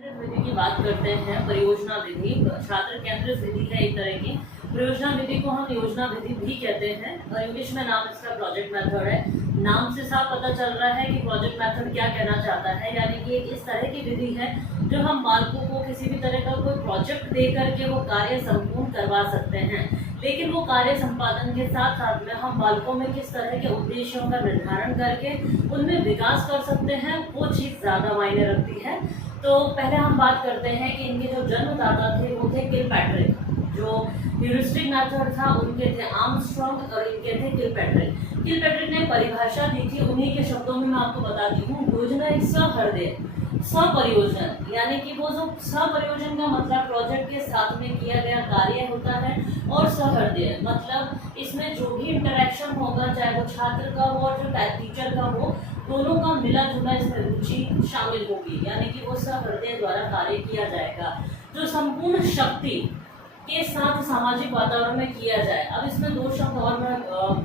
विधि की बात करते हैं। परियोजना विधि छात्र केंद्रित विधि है एक तरह की। परियोजना विधि को हम योजना विधि भी कहते हैं और इंग्लिश में नाम इसका प्रोजेक्ट मेथड है। नाम से साफ पता चल रहा है कि प्रोजेक्ट मेथड क्या कहना चाहता है, यानी कि एक इस तरह की विधि है जो हम बालकों को किसी भी तरह का कोई प्रोजेक्ट दे करके वो कार्य संपूर्ण करवा सकते हैं। लेकिन वो कार्य संपादन के साथ साथ में हम बालकों में किस तरह के उद्देश्यों का निर्धारण करके उनमें विकास कर सकते हैं, वो चीज़ ज़्यादा मायने रखती है। तो पहले हम बात करते हैं कि इनके जो जन्मदाता थे वो थे किलपैट्रिक। जो ह्यूरिस्टिक मेथड था उनके थे आर्मस्ट्रॉन्ग और इनके थे किलपैट्रिक। किलपैट्रिक ने परिभाषा दी थी, उन्हीं के शब्दों में मैं आपको बताती हूँ। योजना एक सहृदय सपरियोजन, यानी कि वो जो सपरियोजन का मतलब प्रोजेक्ट के साथ में किया गया कार्य होता है, और सहृदय मतलब इसमें जो भी इंटरेक्शन होगा, चाहे वो छात्र का हो और जो टीचर का हो, दोनों का मिला जुला इसमें रुचि शामिल होगी, यानी कि वो सहृदय द्वारा कार्य किया जाएगा। जो संपूर्ण शक्ति के साथ सामाजिक वातावरण में किया जाए। अब इसमें दो शब्द और मैं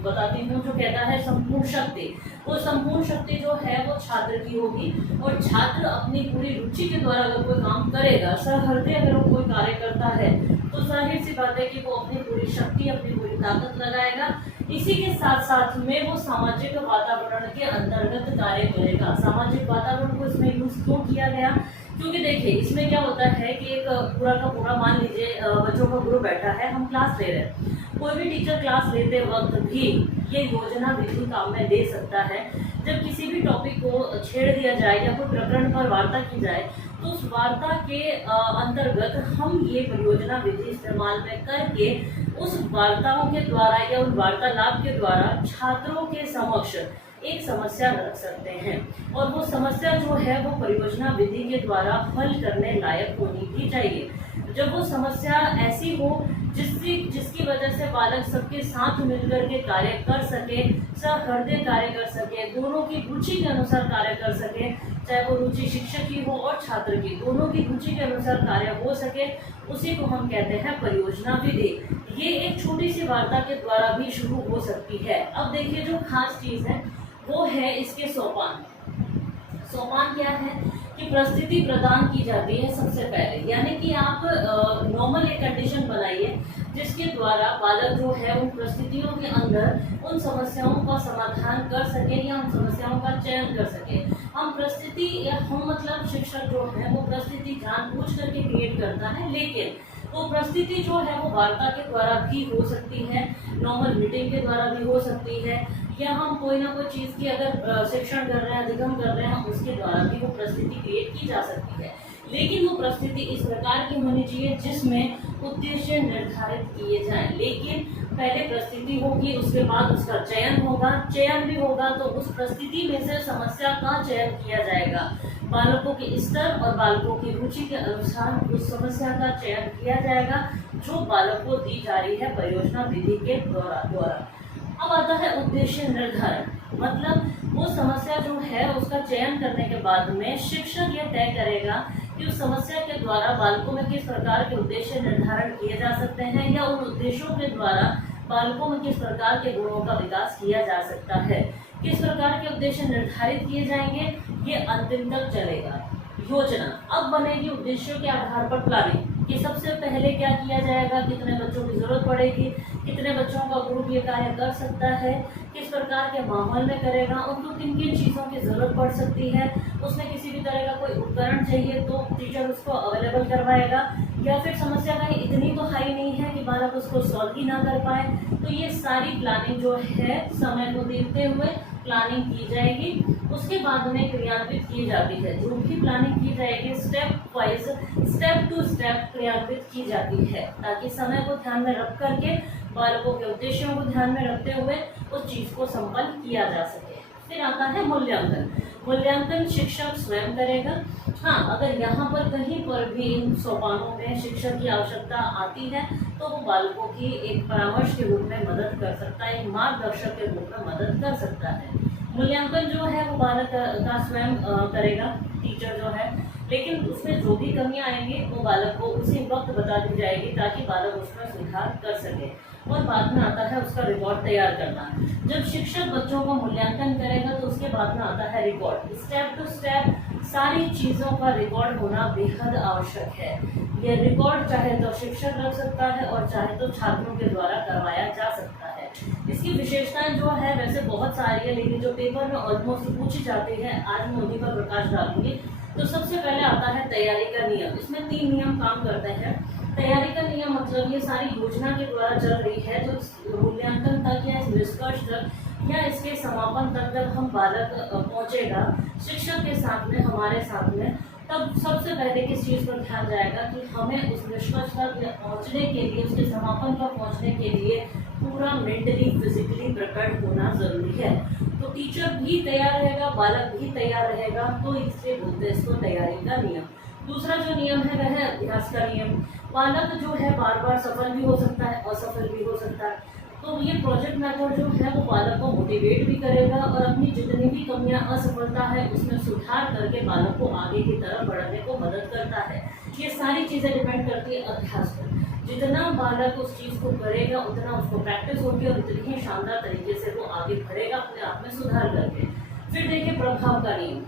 बताती हूँ। जो कहता है संपूर्ण शक्ति, वो संपूर्ण शक्ति जो है वो छात्र की होगी, और छात्र अपनी पूरी रुचि के द्वारा अगर कोई काम करेगा, सहृदय अगर वो कोई कार्य करता है, तो जाहिर सी बात है कि वो अपनी पूरी शक्ति, अपनी पूरी ताकत लगाएगा। इसी के साथ साथ में वो सामाजिक वातावरण के अंतर्गत कार्य करेगा। सामाजिक वातावरण को इसमें यूज क्यों किया गया? क्योंकि देखिए इसमें क्या होता है कि एक पूरा का पूरा, मान लीजिए बच्चों का ग्रुप बैठा है, हम क्लास ले रहे हैं। कोई भी टीचर क्लास लेते वक्त भी ये योजना विधि काम में ले सकता है। जब किसी भी टॉपिक को छेड़ दिया जाए या कोई प्रकरण पर वार्ता की जाए, तो उस वार्ता के अंतर्गत हम ये परियोजना विधि इस्तेमाल में करके उस वार्ताओं के द्वारा या उन वार्तालाप के द्वारा छात्रों के समक्ष एक समस्या रख सकते हैं, और वो समस्या जो है वो परियोजना विधि के द्वारा हल करने लायक होनी भी चाहिए। जब वो समस्या ऐसी हो जिसकी वजह से बालक सबके साथ मिलकर के कार्य कर सके, सहृदय कार्य कर सके, दोनों की रुचि के अनुसार कार्य कर सके, चाहे वो रुचि शिक्षक की हो और छात्र की, दोनों की रुचि के अनुसार कार्य हो सके, उसी को हम कहते हैं परियोजना विधि। ये एक छोटी सी वार्ता के द्वारा भी शुरू हो सकती है। अब देखिए जो खास चीज़ है वो है इसके सोपान। सोपान क्या है कि प्रस्तुति प्रदान की जाती है सबसे पहले, यानी कि आप नॉर्मल एक कंडीशन बनाइए जिसके द्वारा बालक जो है उन परिस्थितियों के अंदर उन समस्याओं का समाधान कर सके या उन समस्याओं का चयन कर सके। हम परिस्थिति या हम मतलब शिक्षक जो है वो परिस्थिति जानबूझ करके क्रिएट करता है, लेकिन वो परिस्थिति जो है वो वार्ता के द्वारा भी हो सकती है, नॉर्मल मीटिंग के द्वारा भी हो सकती है, या हम कोई ना कोई चीज़ की अगर शिक्षण कर रहे हैं, अधिगम कर रहे हैं, उसके द्वारा भी वो परिस्थिति क्रिएट की जा सकती है। लेकिन वो परिस्थिति इस प्रकार की होनी चाहिए जिसमें उद्देश्य निर्धारित किए जाएं। लेकिन पहले परिस्थिति होगी, उसके बाद उसका चयन होगा, चयन भी होगा तो उस परिस्थिति में से समस्या का चयन किया जाएगा। बालकों के स्तर और बालकों की रुचि के अनुसार उस समस्या का चयन किया जाएगा जो बालक को दी जा रही है परियोजना विधि के द्वारा। अब आता है उद्देश्य निर्धारण, मतलब वो समस्या जो है उसका चयन करने के बाद में शिक्षक यह तय करेगा कि उस समस्या के द्वारा बालकों में किस प्रकार के उद्देश्य निर्धारण किए जा सकते हैं, या उन उद्देश्यों के द्वारा बालकों में किस प्रकार के गुणों का विकास किया जा सकता है। किस प्रकार के उद्देश्य निर्धारित किए जाएंगे ये अंतिम तक चलेगा। योजना अब बनेगी उद्देश्यों के आधार पर प्लानिंग कि सबसे पहले क्या किया जाएगा, कितने बच्चों की जरूरत पड़ेगी, कितने बच्चों का ग्रुप ये कार्य कर सकता है, किस प्रकार के माहौल में करेगा, उनको किन किन चीज़ों की ज़रूरत पड़ सकती है, उसमें किसी भी तरह का कोई उपकरण चाहिए तो टीचर उसको अवेलेबल करवाएगा, या फिर समस्या कहीं इतनी तो हाई नहीं है कि बालक उसको सॉल्व ही ना कर पाए। तो ये सारी प्लानिंग जो है समय को देखते हुए प्लानिंग की जाएगी, उसके बाद में क्रियान्वित की जाती है। जो भी प्लानिंग की जाएगी step wise, step to step क्रियान्वित की जाती है, ताकि समय को ध्यान में रख करके बालकों के उद्देश्यों को ध्यान में रखते हुए उस चीज़ को संपन्न किया जा सके। फिर आता है मूल्यांकन। मूल्यांकन शिक्षक स्वयं करेगा। हाँ, अगर यहाँ पर कहीं पर भी इन सोपानों में शिक्षक की आवश्यकता आती है तो वो बालकों की एक परामर्श के रूप में मदद कर सकता है, एक मार्गदर्शक के रूप में मदद कर सकता है। मूल्यांकन जो है वो बालक का स्वयं करेगा, टीचर जो है, लेकिन उसमें जो भी कमियां आएंगी वो बालक को उसी वक्त बता दी जाएगी ताकि बालक उसमें सुधार कर सके। और बाद में आता है उसका रिकॉर्ड तैयार करना। जब शिक्षक बच्चों का मूल्यांकन करेगा तो उसके बाद में आता है रिकॉर्ड। स्टेप टू स्टेप सारी चीज़ों का रिकॉर्ड होना बेहद आवश्यक है। ये रिकॉर्ड चाहे तो शिक्षक रख सकता है और चाहे तो छात्रों के द्वारा करवाया जा सकता है। इसकी विशेषताएं जो है वैसे बहुत सारी है, लेकिन जो पेपर में ऑलमोस्ट पूछी जाती है आज मैं उन्हीं पर प्रकाश डालूंगी। तो सबसे पहले आता है तैयारी का नियम। इसमें 3 नियम काम करते हैं। तैयारी का नियम मतलब ये सारी योजना के द्वारा चल रही है, जो मूल्यांकन तक या निष्कर्ष तक या इसके समापन तक जब हम बालक पहुंचेगा शिक्षक के साथ में, हमारे साथ में, तब सबसे पहले किस चीज़ पर ध्यान जाएगा कि हमें उस निष्कर्ष तक पहुंचने के लिए, उसके समापन तक पहुंचने के लिए पूरा मेंटली फिजिकली प्रिपेयर्ड होना जरूरी है। तो टीचर भी तैयार रहेगा, बालक भी तैयार रहेगा, तो इसलिए बोलते हैं इसको तैयारी का नियम। दूसरा जो नियम है वह है अभ्यास का नियम। बालक जो है बार बार सफल भी हो सकता है, असफल भी हो सकता है। तो ये प्रोजेक्ट मेथड जो है वो बालक को मोटिवेट भी करेगा और अपनी जितनी भी कमियां, असफलता है उसमें सुधार करके बालक को आगे की तरफ बढ़ने को मदद करता है। ये सारी चीज़ें डिपेंड करती है अभ्यास पर। जितना बालक उस चीज़ को करेगा उतना उसको प्रैक्टिस होगी और उतनी ही शानदार तरीके से वो आगे बढ़ेगा अपने आप में सुधार करके। फिर देखिए प्रभाव का नियम,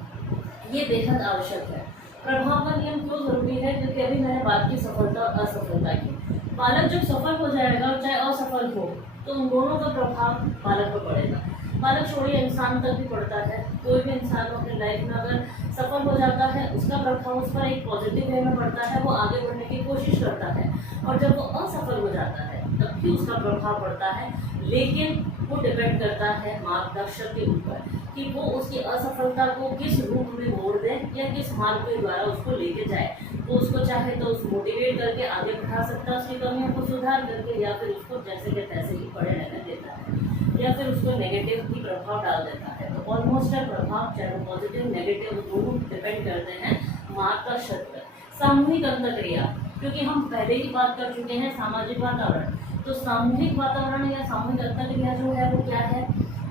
ये बेहद आवश्यक है। प्रभाव का नियम क्यों जरूरी है? क्योंकि अभी मैंने बात की सफलता और असफलता की। बालक जब सफल हो जाएगा और चाहे असफल हो तो उन दोनों का प्रभाव बालक पर पड़ेगा। बालक छोड़िए इंसान तक भी पड़ता है। कोई भी इंसान अपनी लाइफ में अगर सफल हो जाता है उसका प्रभाव उस पर एक पॉजिटिव वे में पड़ता है, वो आगे बढ़ने की कोशिश करता है। और जब वो असफल हो जाता है तब भी उसका प्रभाव पड़ता है, लेकिन वो डिपेंड करता है मार्गदर्शक के ऊपर कि वो उसकी असफलता को किस रूप में मोड़ दे या किस मार्ग के द्वारा उसको लेके जाए। वो उसको चाहे तो उसको मोटिवेट करके आगे बढ़ा सकता है, उसकी कमियों को सुधार करके, या फिर उसको जैसे के तैसे ही पड़े रहने देता है, या फिर उसको नेगेटिव भी प्रभाव डाल देता है। तो ऑलमोस्ट प्रभाव चाहे वो पॉजिटिव नेगेटिव दोनों डिपेंड करते हैं मार्गदर्शक पर। सामूहिक अंतःक्रिया, क्योंकि हम पहले ही बात कर चुके हैं सामाजिक वातावरण, तो सामूहिक वातावरण या सामूहिक अंतःक्रिया जो है वो क्या है?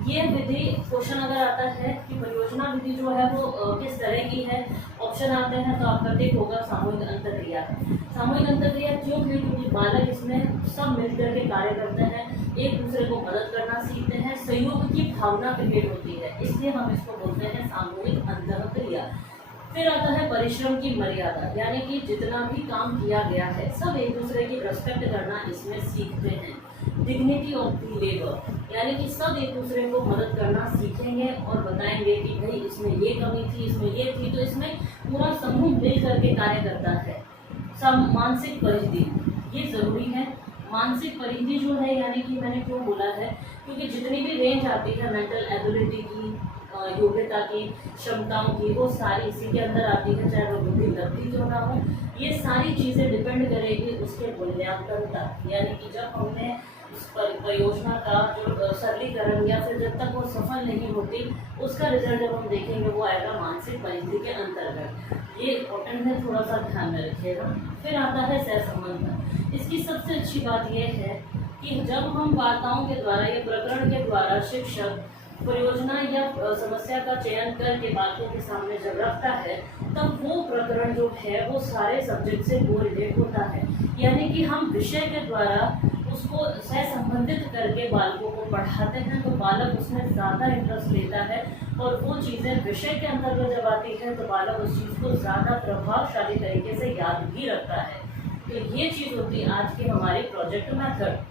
ये विधि क्वेश्चन अगर आता है कि परियोजना विधि जो है वो किस तरह की है, ऑप्शन आते हैं तो आपका टिक होगा सामूहिक अंतःक्रिया। सामूहिक अंतःक्रिया क्यों? क्योंकि बालक इसमें सब मिलकर के कार्य करते हैं, एक दूसरे को मदद करना सीखते हैं, सहयोग की भावना क्रिएट होती है, इसलिए हम इसको बोलते हैं सामूहिक अंतःक्रिया। फिर आता है परिश्रम की मर्यादा, यानी कि जितना भी काम किया गया है सब एक दूसरे की रेस्पेक्ट करना इसमें सीखते हैं। डिग्निटी ऑफ द लेबर, यानी कि सब एक दूसरे को मदद करना सीखेंगे और बताएंगे कि भाई इसमें ये कमी थी, इसमें ये थी, तो इसमें पूरा समूह मिल करके कार्य करता है। मानसिक परिधि, ये जरूरी है। मानसिक परिधि जो है, यानी कि मैंने क्यों बोला है, क्योंकि जितनी भी रेंज आती है मेंटल एबिलिटी की, योग्यता की, क्षमताओं की, वो सारी इसी के अंदर आती है, चाहे वो बुद्धि लब्धि क्यों ना हो। ये सारी चीज़ें डिपेंड करेगी उसके मूल्यांकन तक, यानी कि जब हमने उस परियोजना का जो सरलीकरण या फिर जब तक वो सफल नहीं होती उसका रिजल्ट जब हम देखेंगे वो आएगा मानसिक परिधि के अंतर्गत। ये इम्पोर्टेंट है, थोड़ा सा ध्यान में रखिएगा। फिर आता है सहसंबंध। इसकी सबसे अच्छी बात यह है कि जब हम वार्ताओं के द्वारा या प्रकरण के द्वारा शिक्षक परियोजना या समस्या का चयन करके बालकों के सामने जब रखता है तब वो प्रकरण जो है वो सारे सब्जेक्ट से कोरिलेट होता है, यानी कि हम विषय के द्वारा उसको सहसंबंधित करके बालकों को पढ़ाते हैं तो बालक उसमें ज़्यादा इंटरेस्ट लेता है और वो चीज़ें विषय के अंतर्गत जब आती है तो बालक उस चीज़ को ज़्यादा प्रभावशाली तरीके से याद भी रखता है। तो ये चीज़ होती है आज की हमारी प्रोजेक्ट मेथड।